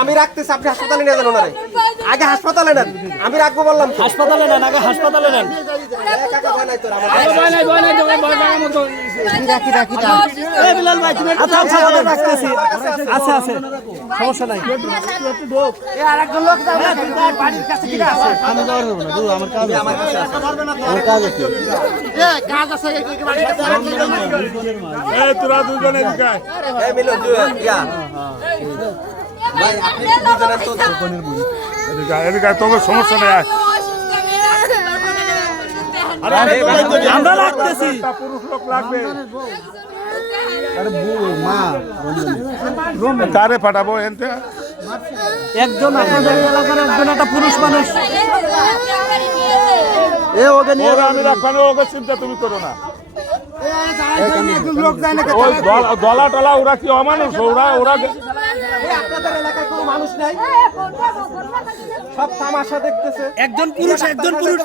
আমি রাখতেছি আপনি হাসপাতালে নিয়ে যান ওনারে। আগে হাসপাতালে নেন। আমি রাখব বললাম হাসপাতালে নেন আগে হাসপাতালে নেন। এ, কাকা ভয় নাই। তোর আমার এই বিলাল ভাই তুমি আচ্ছা আচ্ছা আমাদের রাখতেছি আচ্ছা আছে। সমস্যা নাই এই তোরা দুজনে সমস্যা নেই আমরা পুরুষ লোক লাগবে। কারে পাঠাবো এনতে? একজন আপনাদের এলাকার একজন একটা পুরুষ মানুষ। এ ওকে নিয়ে ওরা আমি রাখবানো ওকে চিন্তা তুমি করো না। ওই দলা টলা ওরা কি অমানুষ? ওরা ওরা আপনাদের এলাকায় কোনো মানুষ নাই। সব তামাশা দেখতেছে। একজন পুরুষ একজন পুরুষ